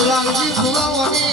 લાલજી ફુલાવાની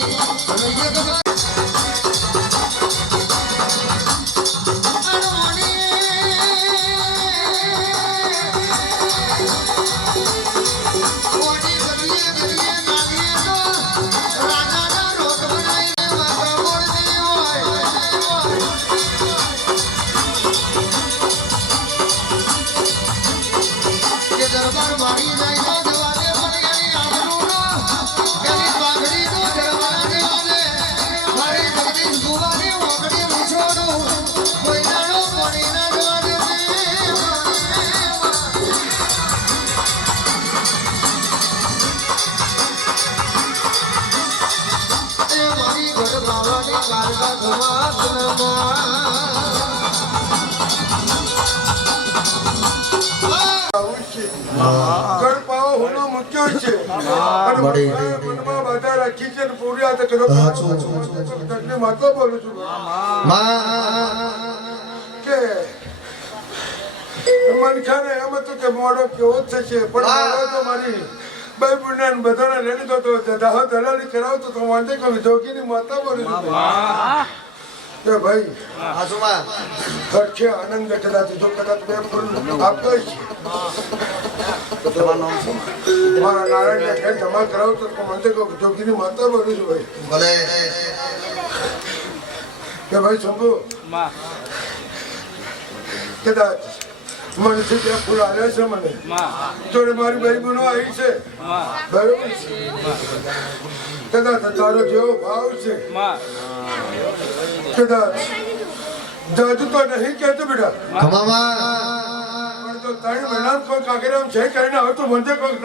મોડો કેવો થશે પણ મારી ભાઈ બુના બધાને રેડી તો દાહો દલાલી કરાવતો તો વાંધે કોઈ જોગીની માતા બોલું છું ભાઈ આજુમાં ખર્ચે આનંદ કદાચ જો કદાચ બે ફૂલ આપતો છે મારા નારાયણ ને જમા કરાવતો તો વાંધે કોઈ જોગીની માતા બોલું છું ભાઈ ભલે કે ભાઈ શંભુ કદાચ મને છે ત્યાં ફૂલ આવ્યા છે મને જોડે મારી ભાઈ બહેનો આવી છે બરોબર કદાચ તારો જેવો ભાવ છે કદાચ જાજુ તો નહીં કહેતો બેટા પણ તો 3 મહિના કોઈ કાગેરામ છે કહીને હવે તો મને કોઈ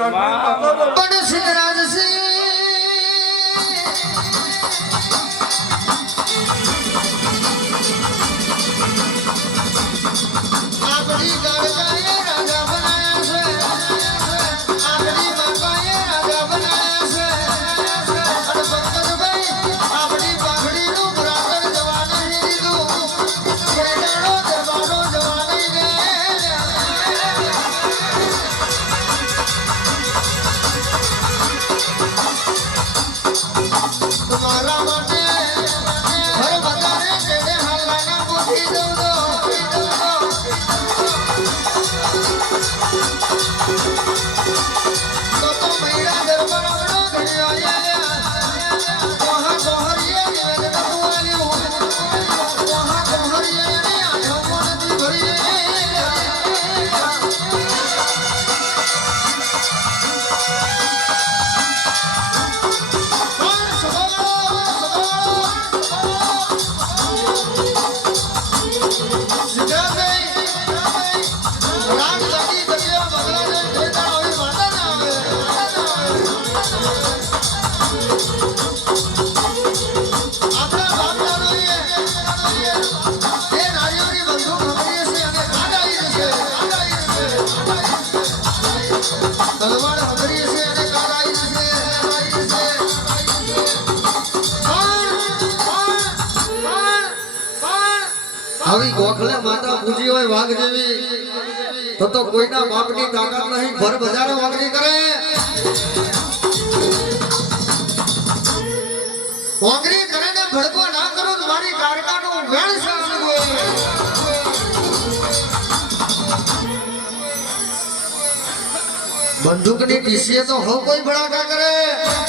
આવી ગોખલે માતા પૂજી હોય વાઘ જેવી તો કોઈના બાપની તાકાત નહીં ભર બજારો વાગણી કરે વાગણી કરે ને ભડકો ના કરો તો મારી કારકાનું વેણ સારું બંદૂકની ડીસીએ તો હો કોઈ ભડાકા કરે